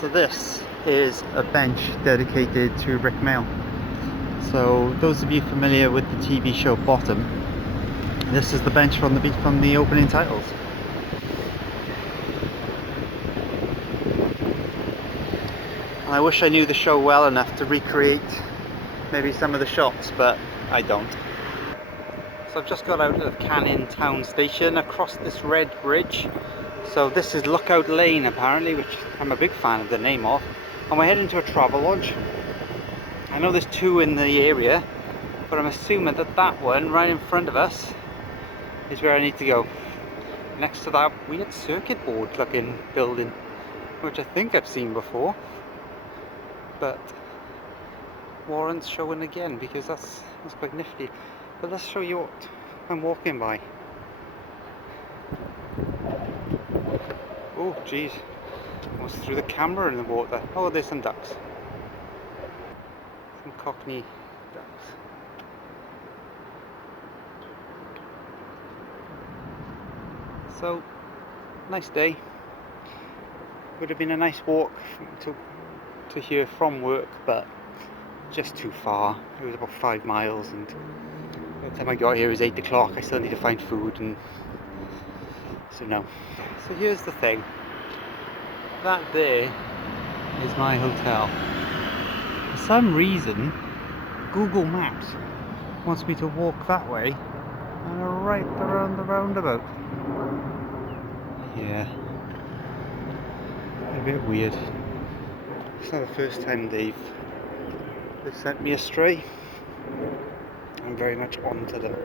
So this is a bench dedicated to Rick Mail. So those of you familiar with the TV show Bottom, this is the bench from the opening titles. And I wish I knew the show well enough to recreate maybe some of the shots, but I don't. So I've just got out of Canning Town Station across this red bridge. So this is Lookout Lane apparently, which I'm a big fan of the name of. And we're heading to a Travelodge. I know there's two in the area, but I'm assuming that that one right in front of us is where I need to go. Next to that weird circuit board looking building, which I think I've seen before, but warrants showing again because that's quite nifty. But let's show you what I'm walking by. Oh geez, almost threw the camera in the water. Oh, there's some ducks. Some cockney ducks. So, nice day. Would have been a nice walk to here from work, but just too far. It was about 5 miles, and by the time I got here it was 8 o'clock. I still need to find food, and so no. So here's the thing. That there is my hotel. For some reason, Google Maps wants me to walk that way and right around the roundabout. Yeah, a bit weird. It's not the first time they've sent me astray. I'm very much on to them.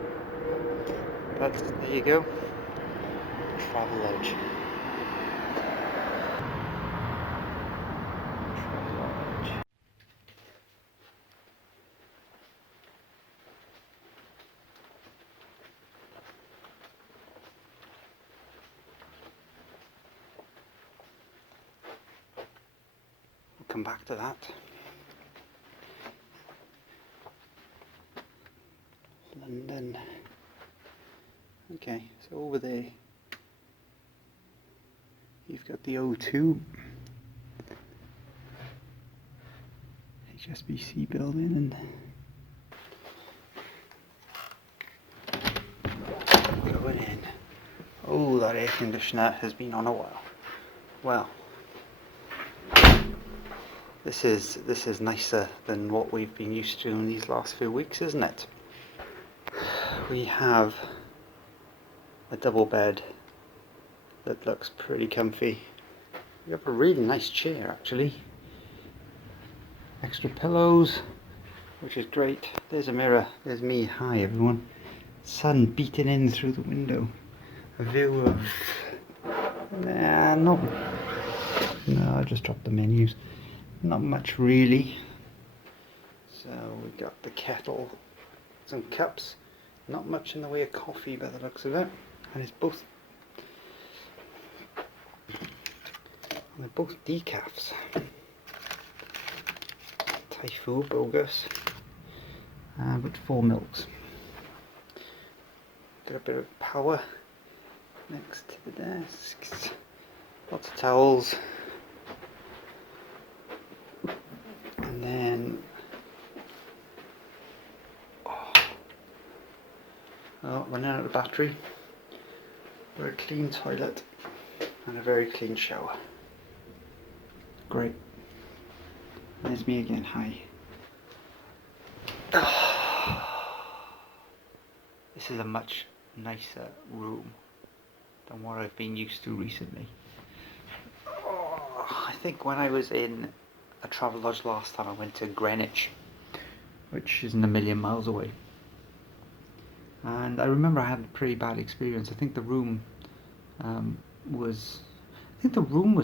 But there you go. Travelodge. We'll come back to that. London. Okay, so over there you've got the O2 HSBC building, and going in. Oh, that air conditioner has been on a while. Well, this is nicer than what we've been used to in these last few weeks, isn't it? We have a double bed that looks pretty comfy. We have a really nice chair actually. Extra pillows, which is great. There's a mirror. There's me. Hi everyone. Sun beating in through the window. A view of... No, I just dropped the menus. Not much really. So we've got the kettle, some cups. Not much in the way of coffee by the looks of it. And it's both... they're both decafs. Typhoon bogus. But 4 milks. Got a bit of power next to the desks. Lots of towels. And then... oh, running out of battery. Very clean toilet. And a very clean shower. Great. There's me again, hi. This is a much nicer room than what I've been used to recently. I think when I was in a Travelodge last time I went to Greenwich, which isn't a million miles away. And I remember I had a pretty bad experience. I think the room was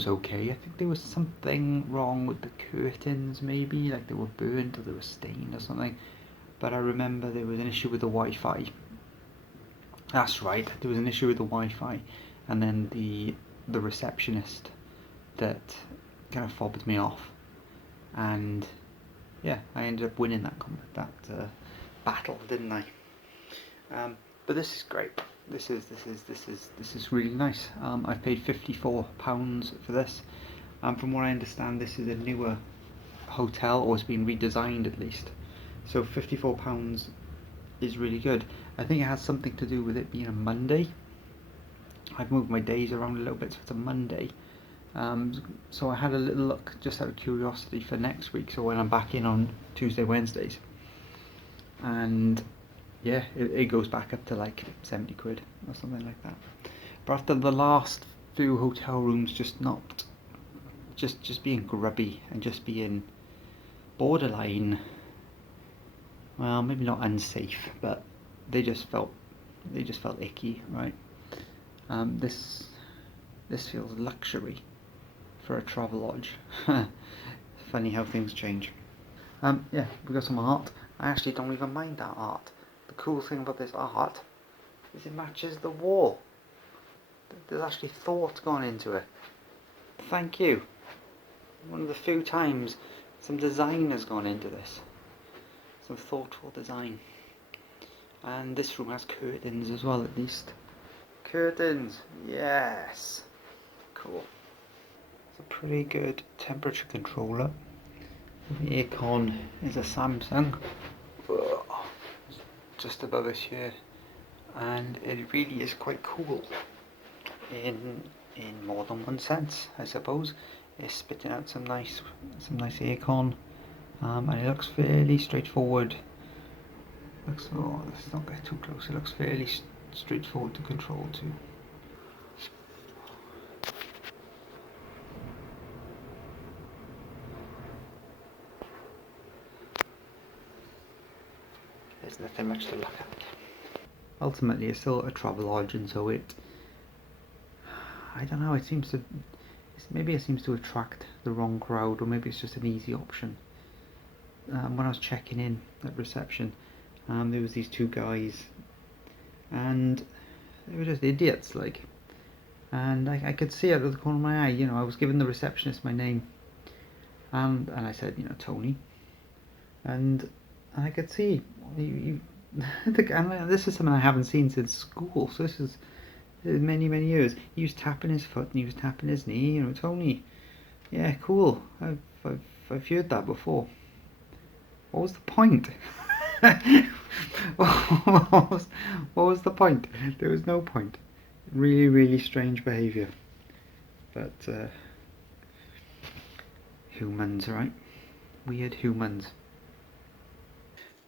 okay. I think there was something wrong with the curtains, maybe, like they were burnt or they were stained or something. But I remember there was an issue with the Wi-Fi. That's right, there was an issue with the Wi-Fi, and then the receptionist that kind of fobbed me off, and yeah, I ended up winning that battle, didn't I? But this is great. This is really nice. I've paid £54 for this. From what I understand, this is a newer hotel, or it's been redesigned at least. So £54 is really good. I think it has something to do with it being a Monday. I've moved my days around a little bit, so it's a Monday. So I had a little look just out of curiosity for next week, so when I'm back in on Tuesday, Wednesdays. And yeah, it goes back up to like 70 quid or something like that. But after the last few hotel rooms just being grubby and just being borderline, well, maybe not unsafe, but they just felt icky, right? This feels luxury for a Travelodge. Funny how things change. Yeah, we got some art. I actually don't even mind that art. The cool thing about this art is it matches the wall. There's actually thought gone into it. Thank you. One of the few times some design has gone into this. Some thoughtful design. And this room has curtains as well, at least. Curtains, yes. Cool. It's a pretty good temperature controller. The aircon is a Samsung. Just above us here. And it really is quite cool. In more than one sense, I suppose. It's spitting out some nice aircon, and it looks fairly straightforward. Let's not get too close. It looks fairly straightforward to control too. There's nothing much to look at. Ultimately, it's still a Travelodge, and so I don't know. Maybe it seems to attract the wrong crowd, or maybe it's just an easy option. When I was checking in at reception, there was these two guys, and they were just idiots, like. And I could see out of the corner of my eye, I was giving the receptionist my name, and I said, Tony, and I could see, and this is something I haven't seen since school, so this is many years. He was tapping his foot and he was tapping his knee, Tony, yeah, cool, I've heard that before. What was the point? what was the point? There was no point. Really strange behaviour. But humans, right? Weird humans.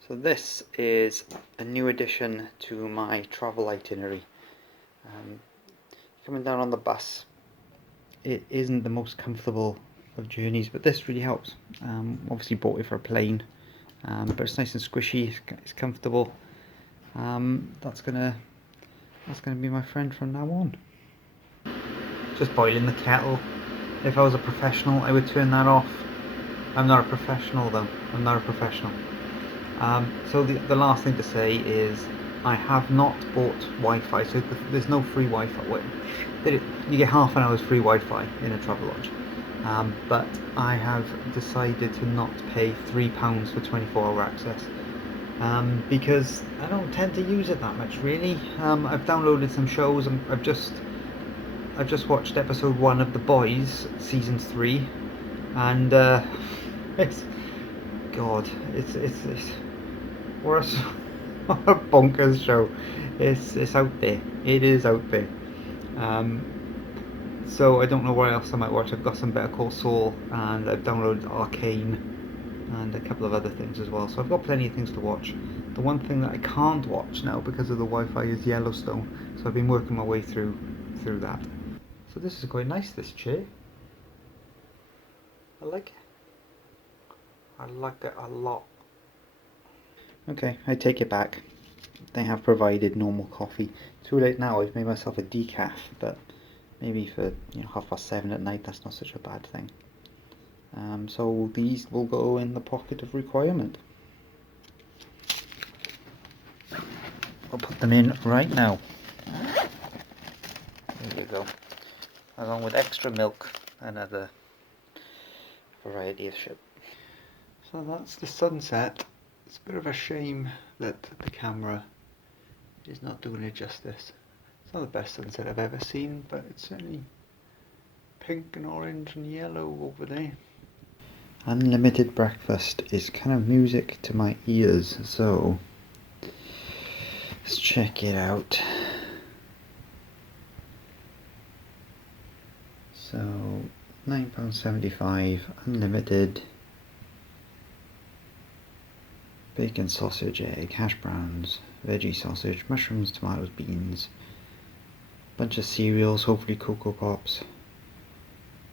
So this is a new addition to my travel itinerary. Coming down on the bus, it isn't the most comfortable of journeys, but this really helps. Obviously bought it for a plane, but it's nice and squishy. It's comfortable. That's gonna be my friend from now on. Just boiling the kettle. If I was a professional, I would turn that off. I'm not a professional though. I'm not a professional. So the last thing to say is I have not bought Wi-Fi, so there's no free Wi-Fi. You get half an hour's free Wi-Fi in a Travelodge, but I have decided to not pay £3 for 24-hour access, because I don't tend to use it that much, really. I've downloaded some shows, and I've just watched episode 1 of The Boys, season 3, and it's what a bonkers show. It's out there. It is out there. So I don't know what else I might watch. I've got some Better Call Saul, and I've downloaded Arcane, and a couple of other things as well. So I've got plenty of things to watch. The one thing that I can't watch now because of the Wi-Fi is Yellowstone. So I've been working my way through that. So this is quite nice, this chair. I like it. I like it a lot. Okay, I take it back. They have provided normal coffee. Too late now, I've made myself a decaf, but maybe for 7:30 at night, that's not such a bad thing. So these will go in the pocket of requirement. I'll put them in right now. There you go. Along with extra milk and other variety of shit. So that's the sunset. It's a bit of a shame that the camera is not doing it justice. It's not the best sunset I've ever seen, but it certainly pink and orange and yellow over there. Unlimited breakfast is kind of music to my ears, so let's check it out. So £9.75 unlimited. Bacon, sausage, egg, hash browns, veggie sausage, mushrooms, tomatoes, beans, bunch of cereals, hopefully Cocoa Pops,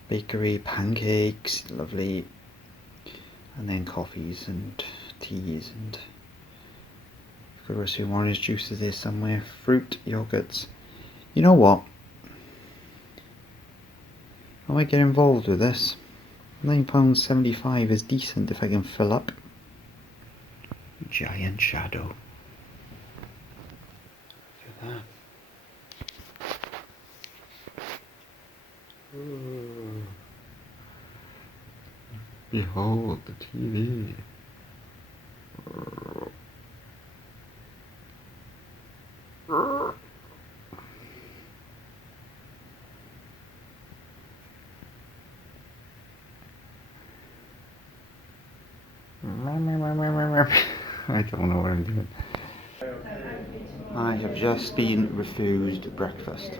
bakery, pancakes, lovely, and then coffees and teas, and I've got to assume orange juice is there somewhere, fruit, yogurts. You know what? I might get involved with this. £9.75 is decent if I can fill up. Giant shadow. Look at that. Ooh. Behold the TV. I don't know what I'm doing. I have just been refused breakfast.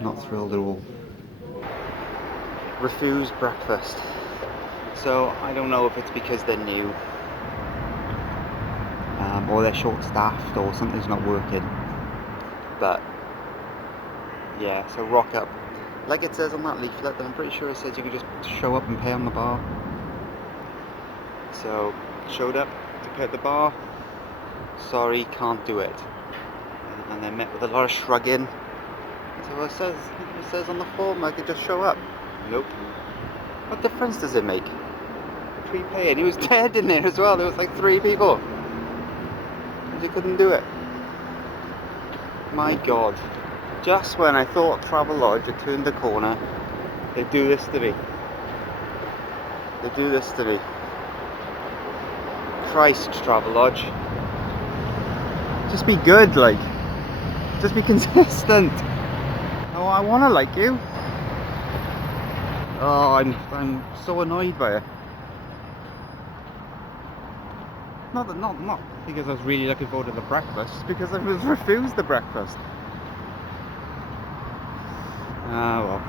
Not thrilled at all. Refused breakfast. So I don't know if it's because they're new, or they're short-staffed, or something's not working. But yeah, so rock up. Like it says on that leaflet, and I'm pretty sure it says you can just show up and pay on the bar. So showed up to pay at the bar. Sorry, can't do it. And then met with a lot of shrugging. So it says on the form I could just show up. Nope. What difference does it make? Prepay, and he was dead in there as well. There was like 3 people. And you couldn't do it. My God. Just when I thought Travelodge had turned the corner, they do this to me. They do this to me. Christ, Travelodge. Just be good, like. Just be consistent. Oh, I want to like you. Oh, I'm so annoyed by it. Not because I was really looking forward to the breakfast, because I was refused the breakfast. Ah, well.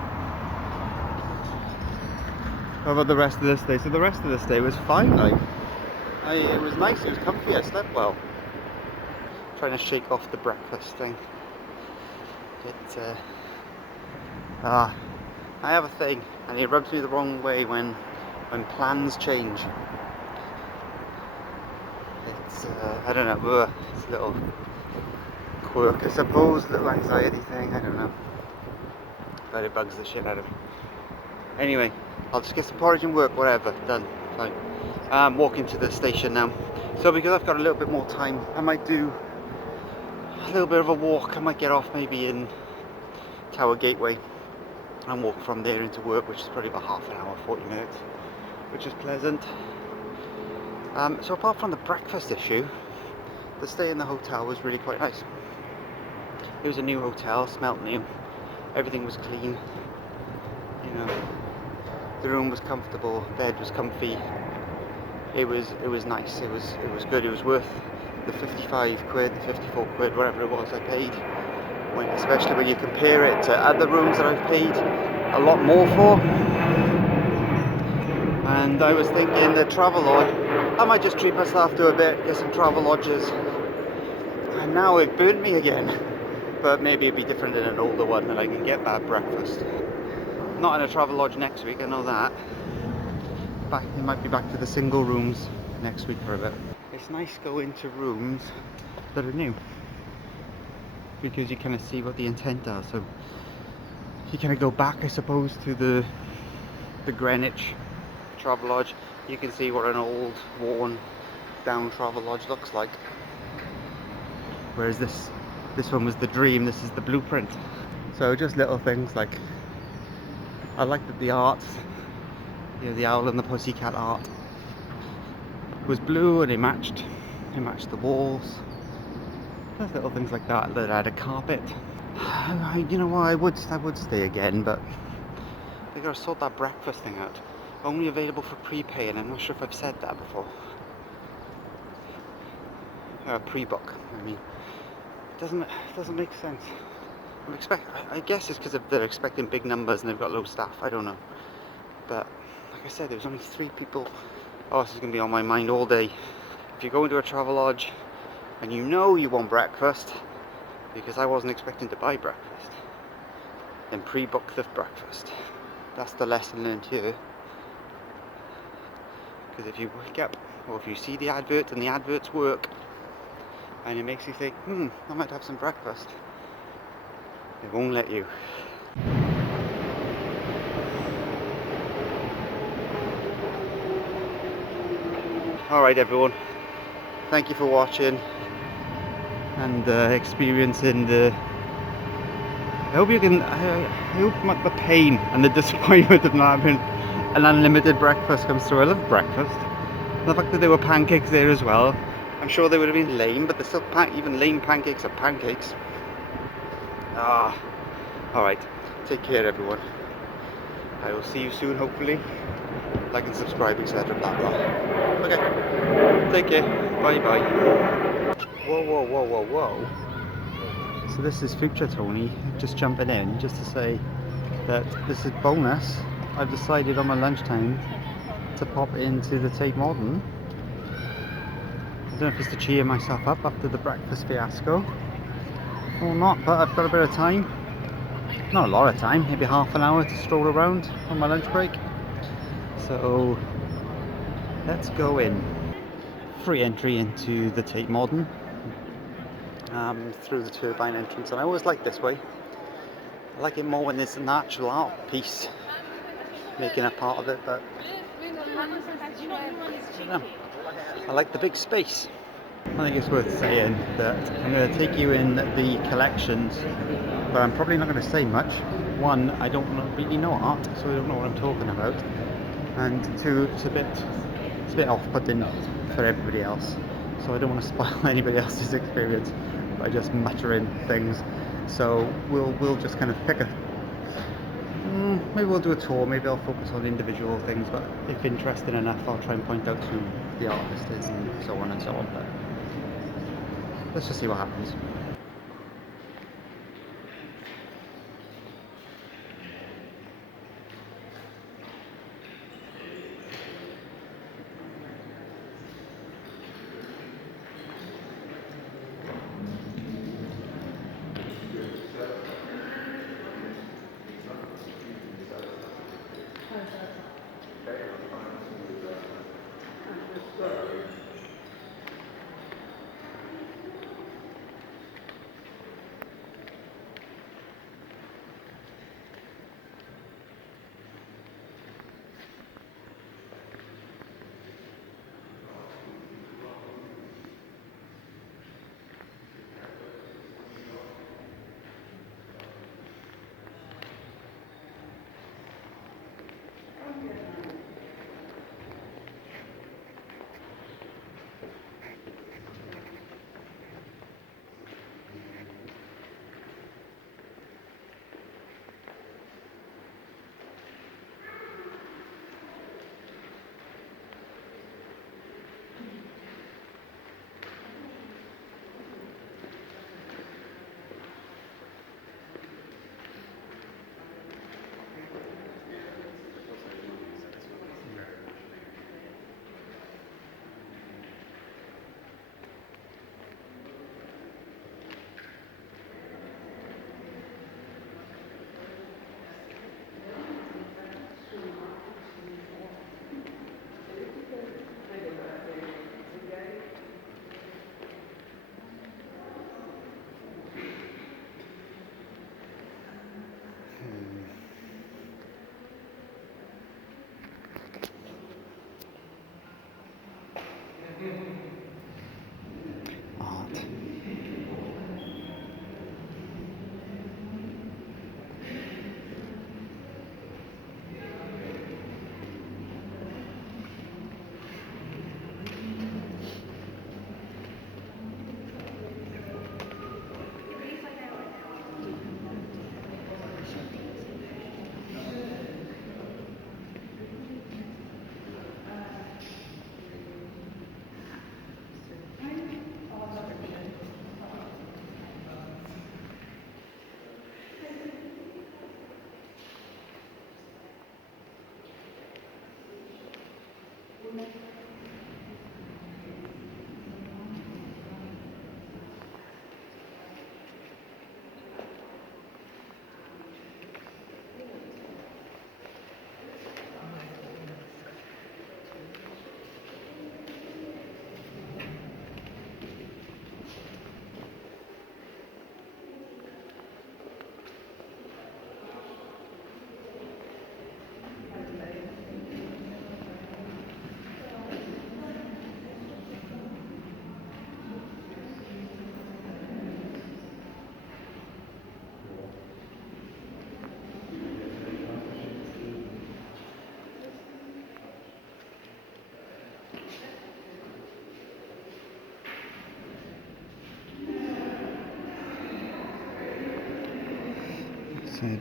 How about the rest of this day? So the rest of this day was fine, like. It was nice, it was comfy, I slept well. Trying to shake off the breakfast thing. I have a thing, and it rubs me the wrong way when plans change. It's, I don't know, it's a little quirk, I suppose, little anxiety thing, I don't know. But it bugs the shit out of me. Anyway, I'll just get some porridge and work, whatever, done, fine. I'm walking to the station now. So because I've got a little bit more time, I might do a little bit of a walk. I might get off maybe in Tower Gateway and walk from there into work, which is probably about half an hour, 40 minutes, which is pleasant. So apart from the breakfast issue, the stay in the hotel was really quite nice. It was a new hotel, smelt new, everything was clean, you know, the room was comfortable, bed was comfy. It was nice, it was good, it was worth the 55 quid, the 54 quid, whatever it was I paid, especially when you compare it to other rooms that I've paid a lot more for. And I was thinking that Travelodge, I might just treat myself to a bit, get some Travelodges, and now it burnt me again. But maybe it'd be different in an older one, and I can get that breakfast. Not in a Travelodge next week, I know that. It might be back to the single rooms next week for a bit. It's nice going to rooms that are new, because you kind of see what the intent are. So you kind of go back, I suppose, to the Greenwich Travelodge. You can see what an old, worn down Travelodge looks like. Whereas this one was the dream, this is the blueprint. So just little things like, I like that the art, you know, the owl and the pussycat art It was blue and it matched the walls. There's little things like that that had a carpet. You know what, I would stay again, but they gotta sort that breakfast thing out. Only available for prepay, and I'm not sure if I've said that before. Pre-book, I mean. Doesn't make sense. I guess it's because they're expecting big numbers and they've got low staff, I don't know. But like I said, there was only 3 people. Oh, this is gonna be on my mind all day. If you go into a Travelodge and you know you want breakfast, because I wasn't expecting to buy breakfast, then pre-book the breakfast. That's the lesson learned here. Because if you wake up, or if you see the advert and the adverts work, and it makes you think, I might have some breakfast, they won't let you. Alright everyone, thank you for watching and experiencing the... I hope the pain and the disappointment of not having an unlimited breakfast comes through. I love breakfast. And the fact that there were pancakes there as well. I'm sure they would have been lame, but they're still even lame pancakes are pancakes. Alright, take care everyone. I will see you soon, hopefully. Like and subscribe, etc. Blah blah. Okay, take care. Bye bye. Whoa. So this is future Tony just jumping in just to say that this is bonus. I've decided on my lunchtime to pop into the Tate Modern. I don't know if it's to cheer myself up after the breakfast fiasco or not, but I've got a bit of time. Not a lot of time, maybe half an hour to stroll around on my lunch break. So let's go in. Free entry into the Tate Modern through the turbine entrance, and I always like this way. I like it more when there's a natural art piece making a part of it, but I like the big space. I think it's worth saying that I'm going to take you in the collections, but I'm probably not going to say much. One, I don't really know art, so I don't know what I'm talking about, and 2, it's a bit off-putting for everybody else, so I don't want to spoil anybody else's experience by just muttering things. So we'll just kind of pick a... maybe we'll do a tour, maybe I'll focus on individual things, but if interesting enough I'll try and point out who the artist is and so on and so on. But let's just see what happens.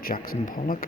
Jackson Pollock.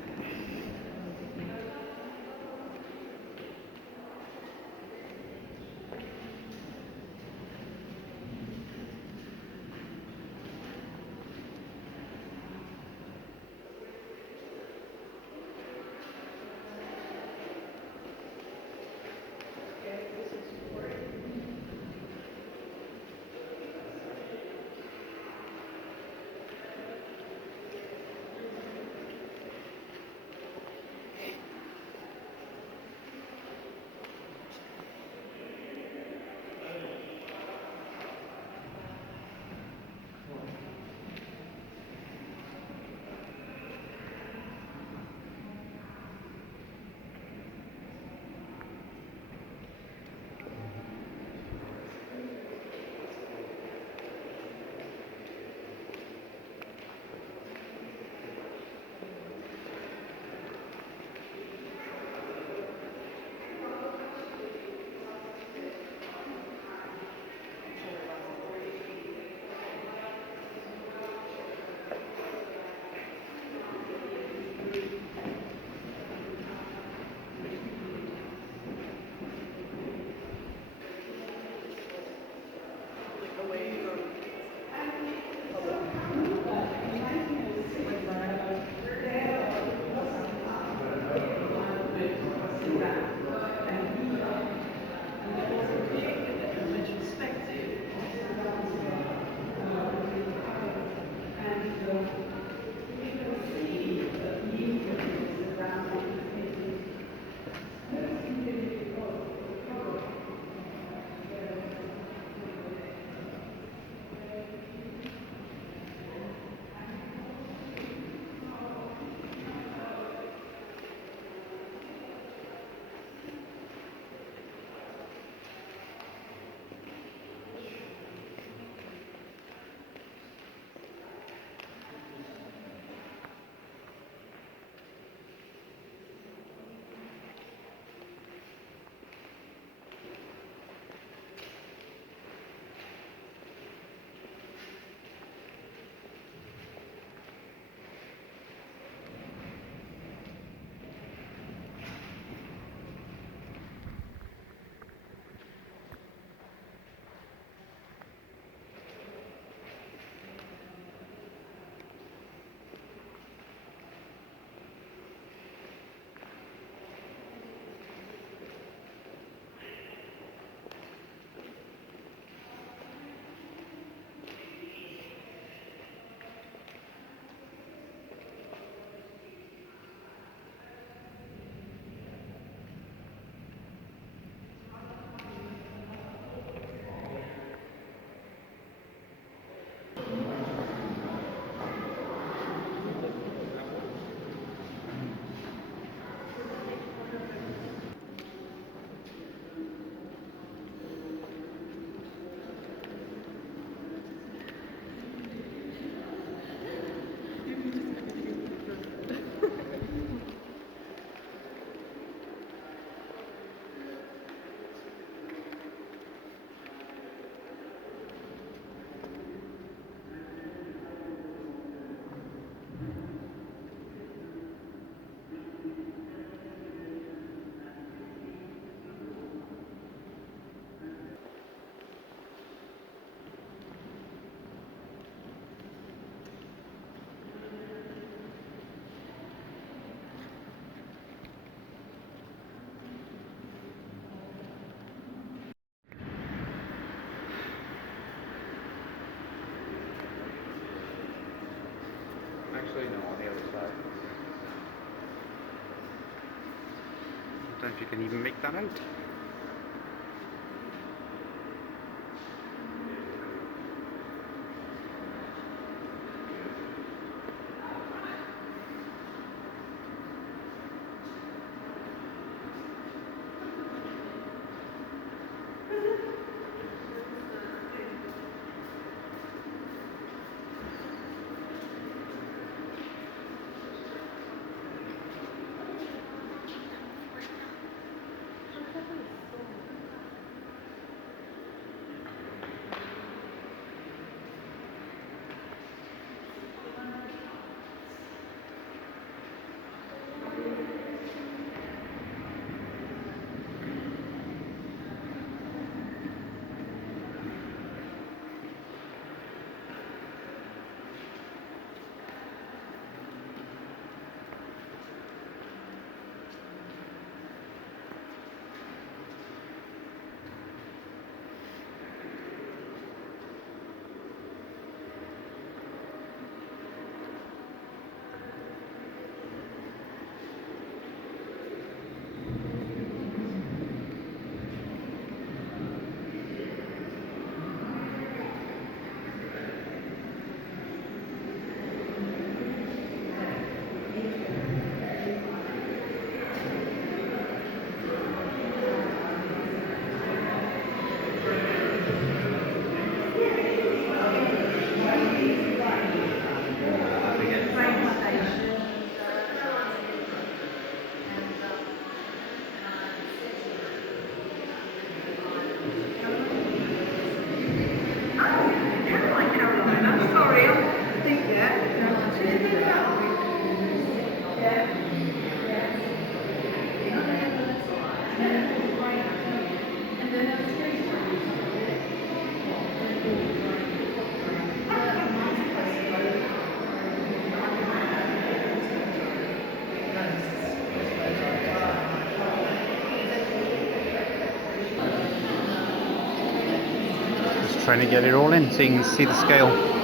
if you can even make that out. Trying to get it all in so you can see the scale.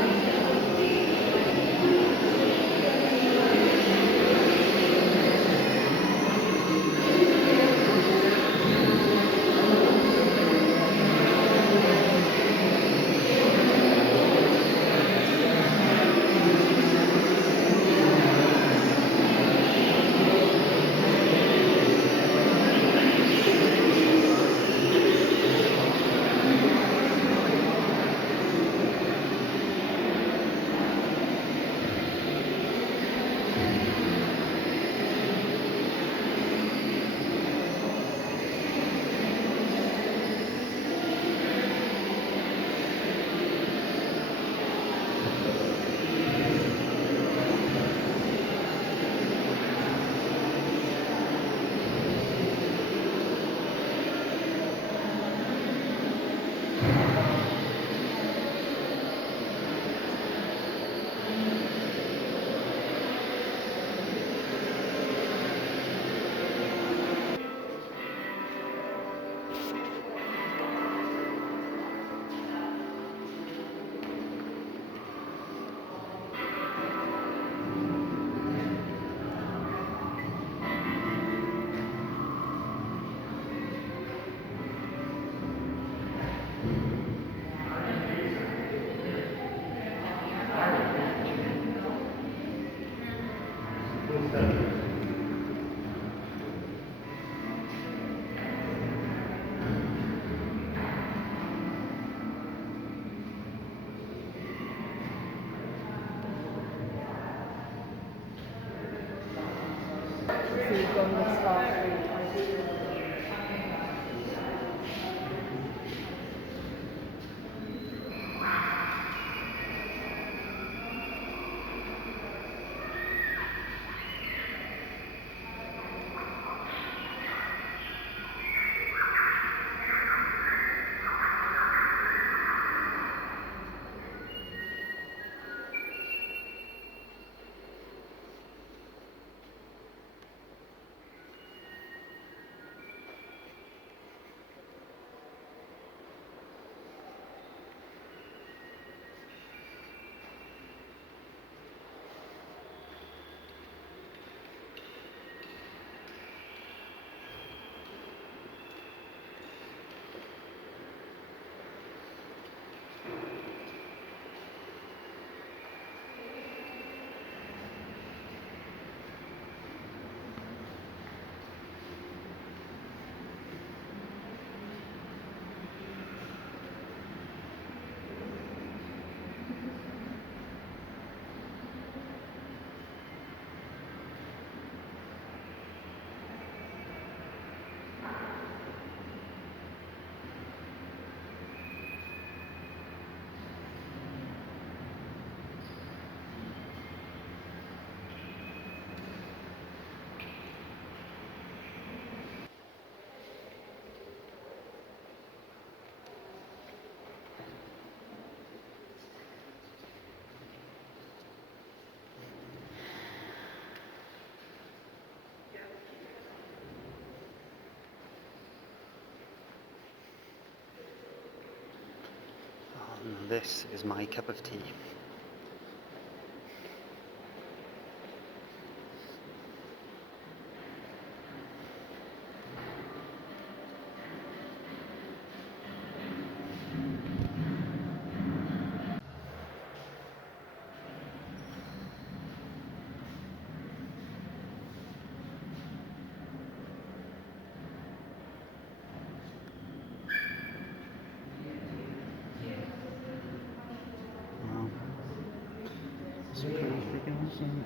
And this is my cup of tea. Wow. It's pretty freaking awesome.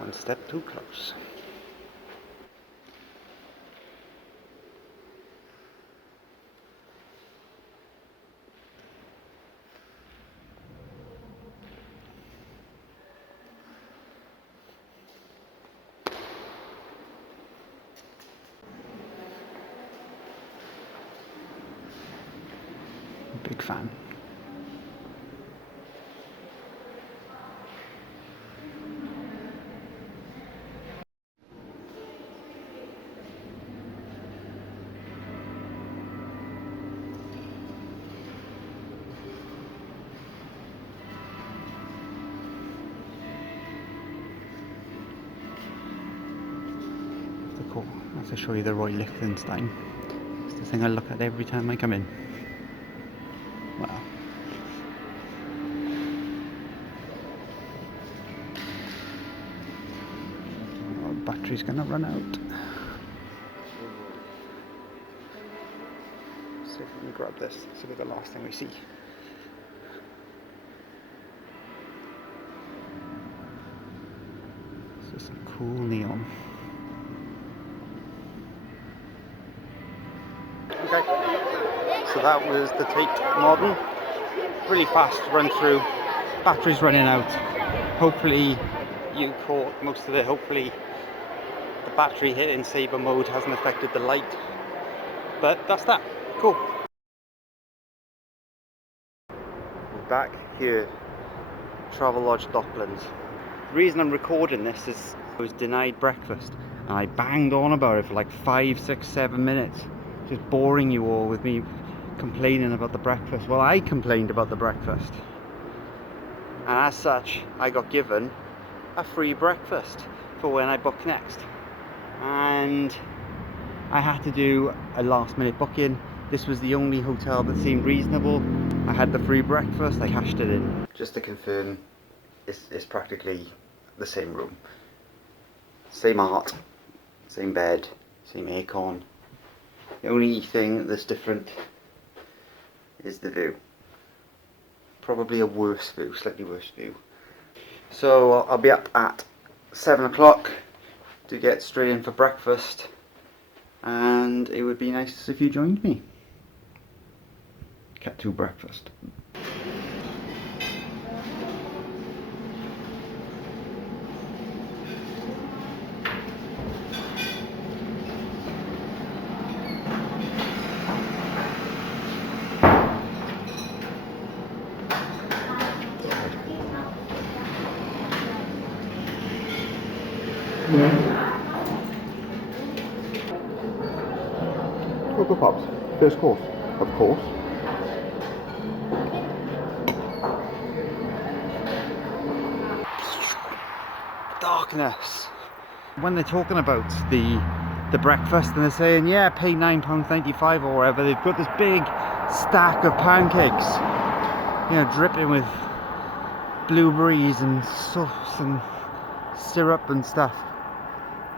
One step too close. Big fan. Cool. I have to show you the Roy Lichtenstein. It's the thing I look at every time I come in. Wow. Oh, the battery's gonna run out. See if we can grab this. This will be the last thing we see. This is some cool neon. Okay, so that was the Tate Modern. Really fast run through. Battery's running out. Hopefully you caught most of it. Hopefully the battery hit in saver mode hasn't affected the light. But that's that. Cool. We're back here, Travelodge Docklands. The reason I'm recording this is I was denied breakfast and I banged on about it for like 5, 6, 7 minutes. Just boring you all with me complaining about the breakfast. Well, I complained about the breakfast, and as such I got given a free breakfast for when I book next, and I had to do a last minute booking. This was the only hotel that seemed reasonable. I had the free breakfast, I cashed it in. Just to confirm, it's practically the same room, same art, same bed, same aircon. The only thing that's different is the view. Probably a worse view, slightly worse view. So I'll be up at 7 o'clock to get straight in for breakfast, and it would be nice if you joined me. Cat 2 breakfast. Cocoa Pops, first course, of course. Darkness. When they're talking about the breakfast and they're saying, yeah, pay £9.95 or whatever, they've got this big stack of pancakes, you know, dripping with blueberries and sauce and syrup and stuff.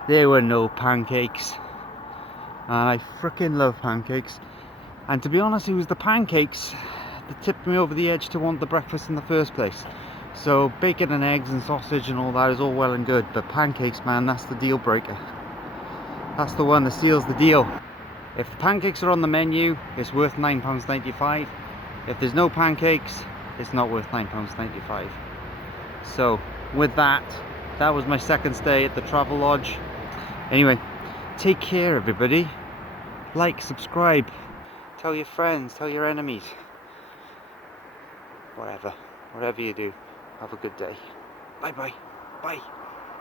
There were no pancakes, and I freaking love pancakes. And to be honest, it was the pancakes that tipped me over the edge to want the breakfast in the first place. So bacon and eggs and sausage and all that is all well and good, but pancakes, man, that's the deal breaker. That's the one that seals the deal. If the pancakes are on the menu, it's worth £9.95. If there's no pancakes, it's not worth £9.95. So with that, that was my second stay at the Travelodge. Anyway, take care everybody. Like, subscribe, tell your friends, tell your enemies. Whatever you do, have a good day. Bye bye. Bye.